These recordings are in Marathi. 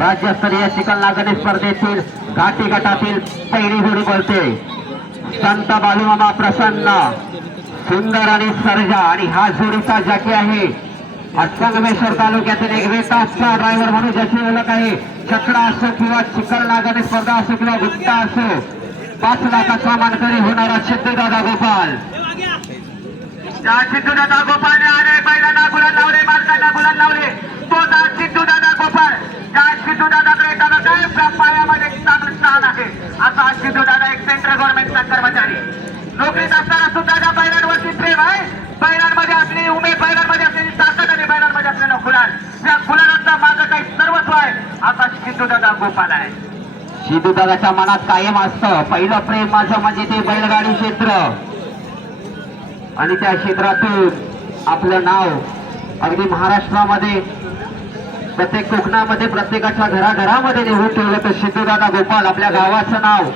राज्यस्तरीय चिकन लागणे स्पर्धेतील घाटी गटातील पहिली जोडी बोलते. संत बालूमामा प्रसन्न सुंदर आणि सर्जा आणि हा जोडीचा जाकी आहे. संगमेश्वर तालुक्यातील एक वेताचा ड्रायव्हर म्हणून ज्याची ओळख आहे. छकडा असो किंवा चिकन लागणे स्पर्धा असो किंवा गुप्ता असो पाच लाखाचा मानकरी होणारा सिद्धदादा गोपाल. त्या सिद्धूदादा गोपाळने अनेक बैलांना गुलाल लावले मालकांना गुलाल लावले तो त्या सिद्धूदादा गोपाळ त्या सिद्धूदादाकडे त्याला काय पायामध्ये चांगलं स्थान आहे असा हा सिद्धूदादा एक असतात कर्मचारी. नोकरीत असताना सुद्धा त्या बैलांवरती प्रेम आहे बैलांमध्ये असलेली उमेद बैलांमध्ये असलेली ताकद आणि बैलांमध्ये असलेलं गुलाल. या गुलालांचा माझं काही सर्वत्व आहे. असा सिद्धूदादा गोपाल आहे. सिद्धूदादाच्या मनात कायम असतं. पहिलं प्रेम माझं म्हणजे ते बैलगाडी क्षेत्र. आणि त्या क्षेत्रातून आपलं नाव अगदी महाराष्ट्रामध्ये प्रत्येक कोकणामध्ये प्रत्येकाच्या घराघरामध्ये लिहून ठेवलं तर सिद्धूदादा गोपाल आपल्या गावाचं नाव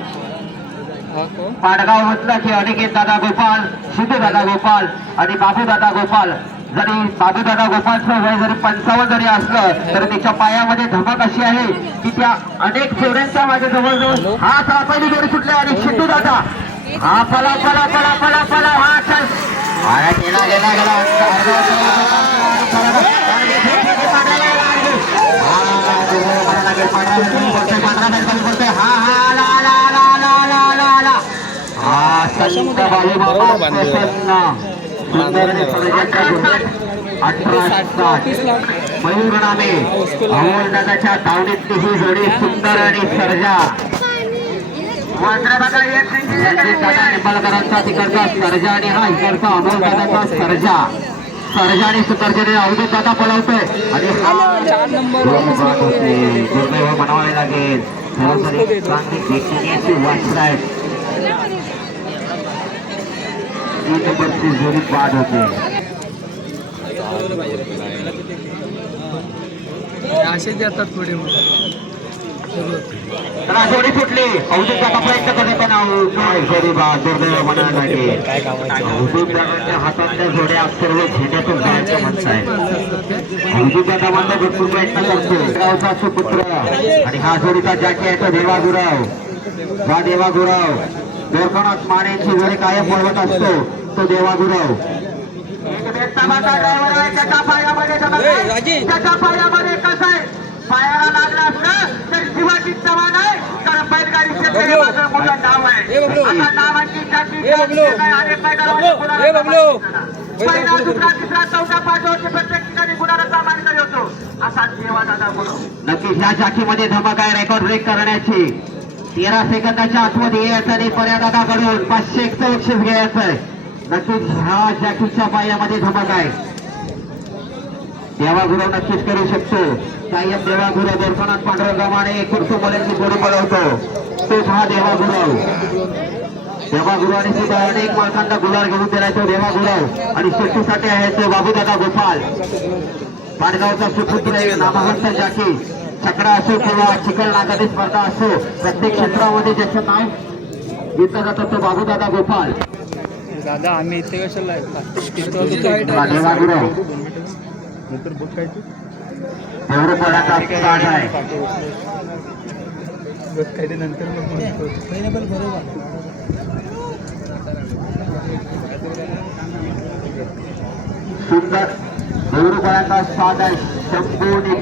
पाडगाव म्हटलं की अनिकेत दादा गोपाल सिद्धूदादा गोपाल आणि बाबूदादा गोपाल जरी बाबूदादा गोपालचं वय जरी पंचावन्न जरी असलं तर त्याच्या पायामध्ये धमक अशी आहे की त्या अनेक जोड्यांच्या माझ्या जवळजवळ हा पहिली जोडी सुटली आणि सिद्धूदादा हा पला पला पला पला पला हा चल गेला गेला गेला नामे दादाच्या तावडीतली ही जोडी सुंदर आणि सर्जा. निंबाळकरांचा तिकडचा सर्जा आणि हा इकडचा अमोल दादाचा सर्जा. सर्जा आणि अवधूत दादा पळवतोय. आणि दुर्दैव म्हणावे लागेल. सरासरी व्यक्तीची वाचला आहे तीन नंबरची जोडी बाद होते. असे देतात पुढे चला जोडी सुटली अवधूत दादा प्रयत्न करत पण दुर्दैव हातातल्या जोड्या सर्व झेंड्यातून जायचं भरपूर प्रयत्न करतो गावचा सुपुत्र. आणि हा जोडीचा जॅकी आहे तो देवा गुराव हा देवा गुराव दोरखणात मानेची जोडी कायम पळवत असतो. तो देवा गुराव त्याच्या पायामध्ये कसं आहे? पायाला लागला असलं तर शिवाजी चव्हाण आहे. कारण बैलगाडी क्षेत्र माझं मोठं नाव आहे. आता नावांची जाती अनेक मैदानामध्ये गुणाला पहिला दुसरा तिसरा चौथा पाचवा प्रत्येक ठिकाणी गुणाला मानकरी होतो असा देवा दादा नक्कीच ह्या जातीमध्ये धमक आहे रेकॉर्ड ब्रेक करण्याची. तेरा सेकंदाच्या आतमध्ये यायचं आणि पर्यादाकडून पाचशे एक बक्षीस घ्यायचं. आहे नक्कीच हा जॅकीच्या पायामध्ये धमक आहे. देवागुरव नक्कीच करू शकतो. कायम देवागुरव दर्शनात पांडुरंगामाने कुर्तुमलेची गोडी पळवतो. तोच हा देवागुरव देवागुरुवाने सुद्धा अनेक मालकांना गुलाल घेऊन दिलाय तो देवागुरव आणि शेट्टीसाठी आहे तो बाबूदादा गोपाल. पाडगावचा सुपुत्र एक जाकी. छकडा असो किंवा चिकन नागादी स्पर्धा असो प्रत्येक क्षेत्रामध्ये ज्याचं नाव घेतलं जातं तो बाबूदादा गोपाल दादा आम्ही इथे कशाला सुंदर गौरवळाचा स्वाद आहे? संपूर्ण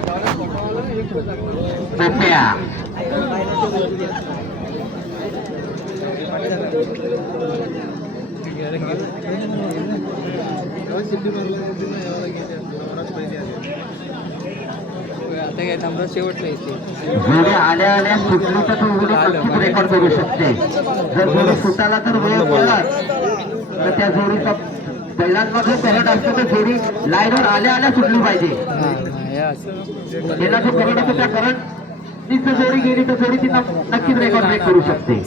पेप्या आल्या आल्या सुटली तर तो रेकॉर्ड करू शकते. जर जोडी सुटाला तर वेळ पडला तर त्या जोडीचा पहिल्यांदा करंट असतो तर जोडी लाईनवर आल्या आल्या सुटली पाहिजे. जोडी गेली तर जोडी ती नक- नक्कीच रेकॉर्ड ब्रेक करू शकते.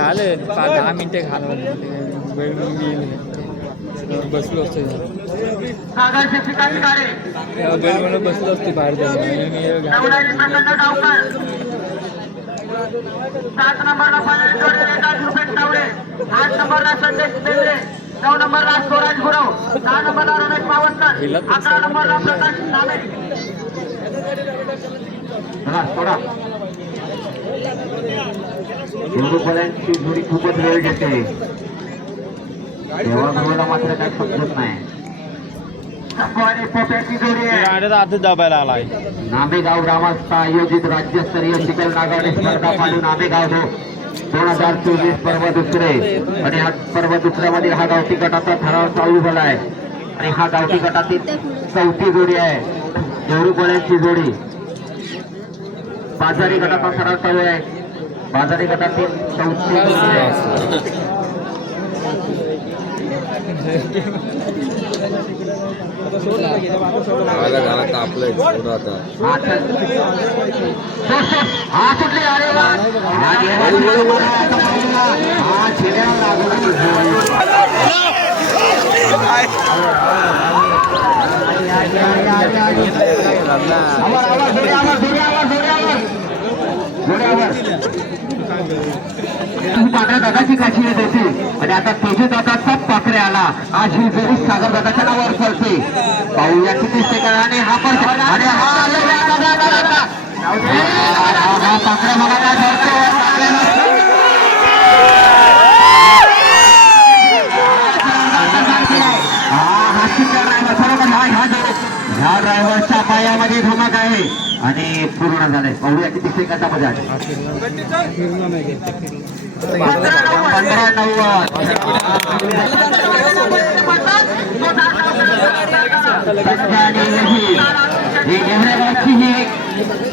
आले दहा मिनिटे मी बसलो असतो बैल म्हणून बसलो असतो बाहेर जाऊन. मी घालवलं. नवनाजी प्रसन्न गावकर सात नंबरला पाहिजे जोडी एकाच रुपये तावडे. आठ नंबरला संदेश बेंद्रे नऊ नंबरला स्वराज गुरव. दहा नंबरला रमेश मावस्कर अकरा नंबरला प्रकाश नामे जोडी खूपच वेळ घेते. तेव्हा मात्र काही समजत नाही. आतच दाबायला आलाय. नामेगाव ग्रामस्थ आयोजित राज्यस्तरीय चिखल नागावणे स्पर्धा पाडून नामेगाव हो. दोन हजार चोवीस पर्व दुसरे. आणि हा पर्व दुसऱ्यामध्ये हा गावठी गटाचा ठराव चालू झाला आहे आणि हा गावठी गटातील चौथी जोडी आहे. देवरू गोळ्यांची जोडी. बाजारी गटाचा सराव चालू आहे. बाजारी गटातील चौथी जोडी आहे. गावाला घरात तापलंय थोडं आता हा चल. हा सुटली अरे वा हा गेला बरोबर आहे, आता पाहिला. दादाची काशी येत होती आणि आता तेजू दादाचा आला. आज ही जरी सागर दादाच्या नावावर चालते. पाहूया किती सेकंद आणि हा पण आणि हा हा, ह्या ह्या ड्रायव्हरच्या पायामध्ये धमक आहे. आणि पूर्ण झालंय. पाहूया किती सेकंदामध्ये आहे पंधरा नव्वद सत्याने ही ही गेवऱ्यागावची ही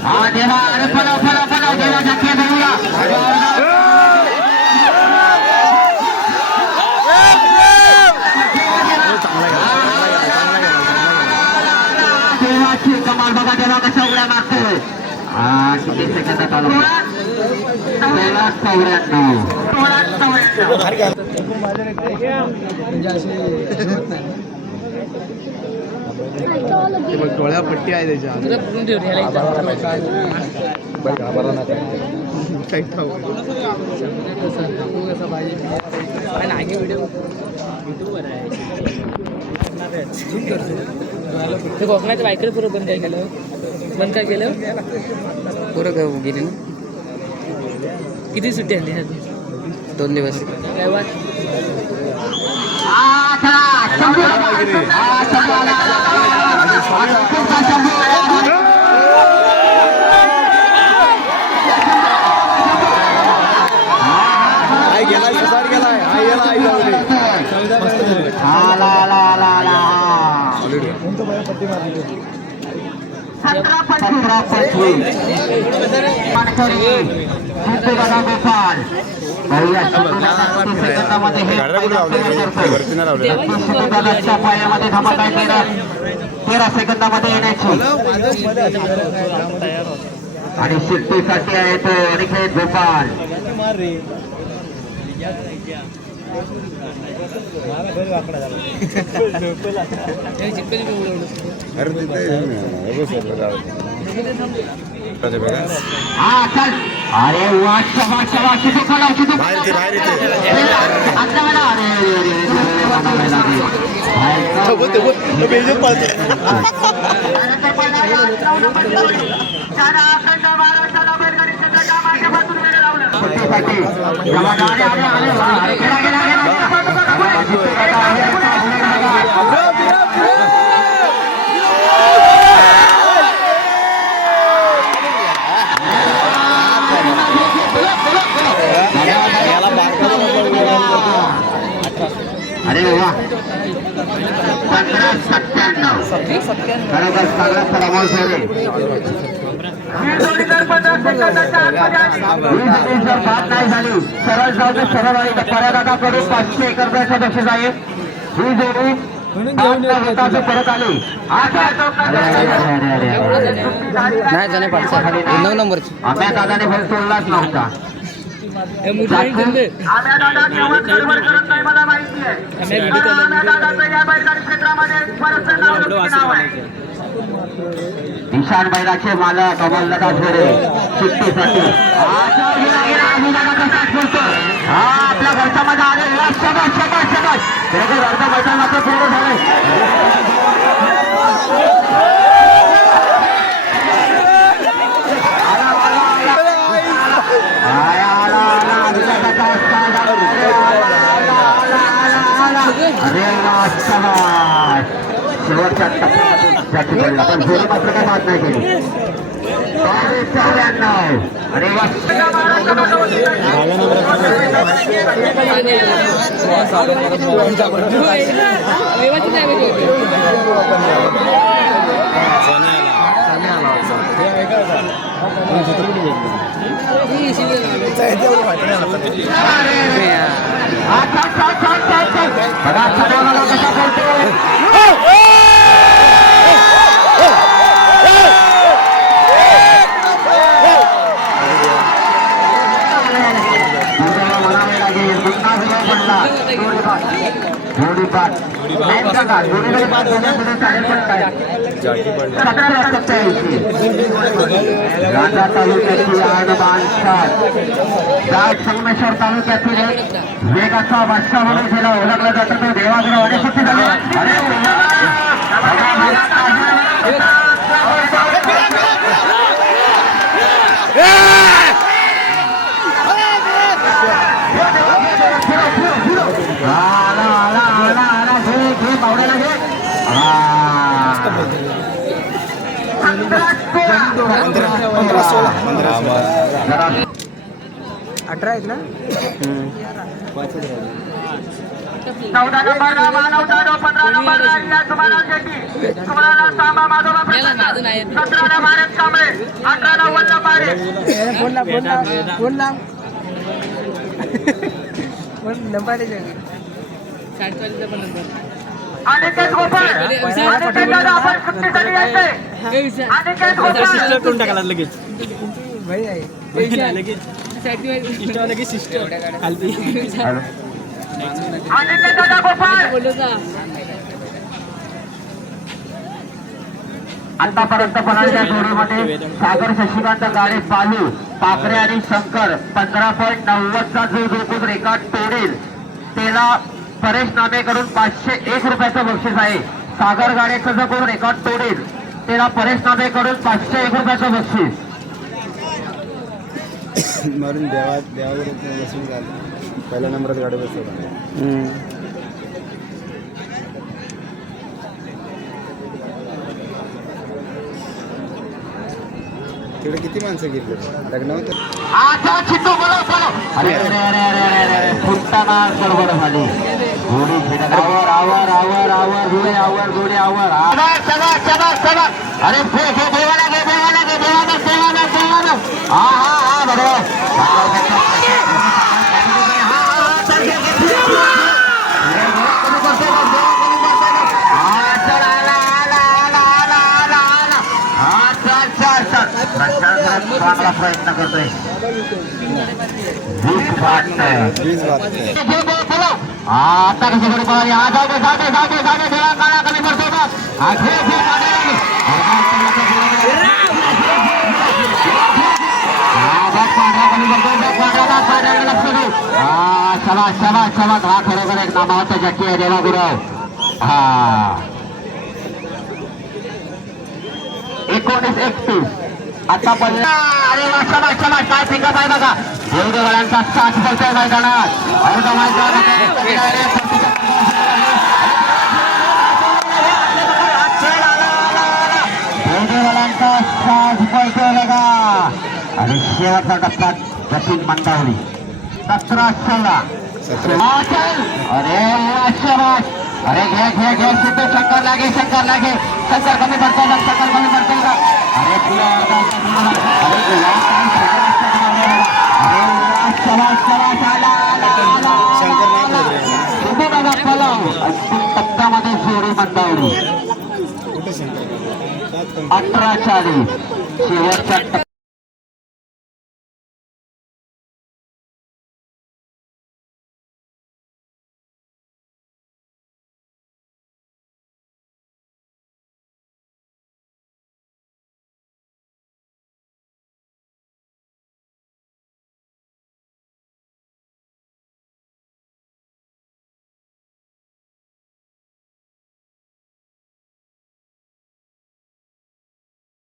हा देवा अरे फला फला फला देवा धक्के धरूया देवाची कमाल बघा देवा कशा उड्या मारतोय हा किती सेकंदात आलो डोळ्या पट्टी आहे त्याच्या. घाबरला नका ते कोकणाच्या बायकर पुरं बंद काय केलं बंद काय केलं पुरं गेली ना किती सुट्टी आली ह्याची? दोन दिवस रविवार आ, चला, शंभू. आ, शंभू आला, आला, आला. आणि पुढचा शंभू आला. आई गेलाय सुसाट गेलाय आई गेला आई जाऊ दे आला, आला, आला, आला. सतरा पंचवीस सिद्धदादा गोपाल पाहूया सिद्धदादा किती सेकंदामध्ये हे सिद्धदादाच्या पायामध्ये धमाका आहे तेरा तेरा सेकंदामध्ये येण्याची आणि शिट्टीसाठी आहे तो अनिकेत गोपाल अरे तिथे किती बाहेर ते बाहेर येते आता मला अरे अरे, अरे, अरे, अरे, वाटायला लागली. बाहेर का? सुट्टीसाठी. जमा आले, आले, आले, आले, गेला, गेला, गेला, गेला. अरे वा. पंधरा सत्त्याण्णव. खरोखर सगळा परामर्श बाद नाही झाली. सरळ सरळ आहे. पाचशे एक रुपयाचं बक्षीस आहे. ही जोडी परत आली. नाही जाणे पाठचा नऊ नंबरची. आम्या दादाने बैल सोडलाच नव्हता. हे मुद्दा नाही जिंकले. आम्या दादा केव्हा गडबड करत नाही मला माहिती ईशान बैलाचे मालक अमलदादा झोरे चिठ्ठीसाठी हा, आपल्या घरचा मध्ये आले. शबाश शबाश शबाश घरचा अर्धा मैदान मात्र पूर्ण झालंय आला, आला, आला, विजयाचा स्थान झाला. आला, आला, आला, आला, आला. अरे वा, शबाश. शेवटच्या टप्प्यामध्ये त्या ठिकाणी आपण जोडी मात्र काही बाद नाही केली आता जोडीपाठ. जोडीपाठ. नाही बघा, जोडीकडे पाच होण्यापुढे चालेल पण काय? सतरा वाजता यायची. राजा तालुक्याची आणबाण सात जाट संगमेश्वर तालुक्यातील एक वेगाचा बादशाह म्हणून तिला ओळखला जातो तो देवाग्रह आणि सुट्टी झाली अरे वा! बघा, बघा, आला, आला, आला, आला. घे, घे, पावड्याला घे. आ. पंधरा सोळा. जरा अठरा आहेत ना चौदा नंबर नौदा नऊ पंधरा नंबर राहिला तुम्हाला शेती तुम्हाला सांबा माधोबा याला सतरा भारत कांबळे अठरा नव्वद नंबर फोन लाव फोन लाव फोन लाव फोन नंबर साडेचाळीसचा पण नंबर गोपाळ दादा आपण सुट्टीसाठी यायचंय गोपाळ करून टाकायला लगेच. लगेच सिस्टर दादा गोपाळ आतापर्यंत पणाच्या जोडीमध्ये सागर शशिकांत गाडे बालू पाखरे आणि शंकर पंधरा पॉईंट नव्वदचा जो जोखून रेकॉर्ड तोडेल त्याला परेश नामे करून पाचशे एक रुपयाचं बक्षीस आहे. सागर गाडेचं जर कोण रेकॉर्ड तोडेल त्याला परेश नामे करून पाचशे एक रुपयाचं बक्षीस. मारून देवा देवावर बसून झालं. पहिल्या नंबरात गाडी बसवला. तिकडे किती माणसं घेतली? लग्न होतं? आता चिट्टू बोलो बोलो. अरे. अरे अरे अरे अरे अरे. फुटताना गडबड झाली. घोडी फिरत आवर आवर आवर आवर घोडे आवर घोडे आवर सदा सदा सदा अरे फे घे देवाला घे देवाला घे देवाला देवाला देवाला हा हा हा बरोबर प्रयत्न करतोय हा, आता कशी करू पाहिजे हा जाते जाते जाते दे जाऊ देवा काळा कमी करतोय चला हा चला हा, हा खरोखर एक नामाचा जक्की आहे देवा गुरव. हा. एकोणीस एकतीस. आता पण अरे वा चला शबाश काय शिकत आहे बघा. देवदेवाळ्यांचा साथ बोलतोय मैदानात. अर्ध देवदेवाळ्यांचा साथ बोलतोय बघा. आणि शेवटचा टप्पा सचिन मंदावली. सतरा सोळा. अरे. अरे घे घे घे सिद्धू शंकर लागे शंकर लागे शंकर कमी पडतोय का शंकर कमी पडतोय का अरे तुला अरे तुला शंकर ना. पलाव कुठे शंकर सात अठरा चाळीस शेवटच्या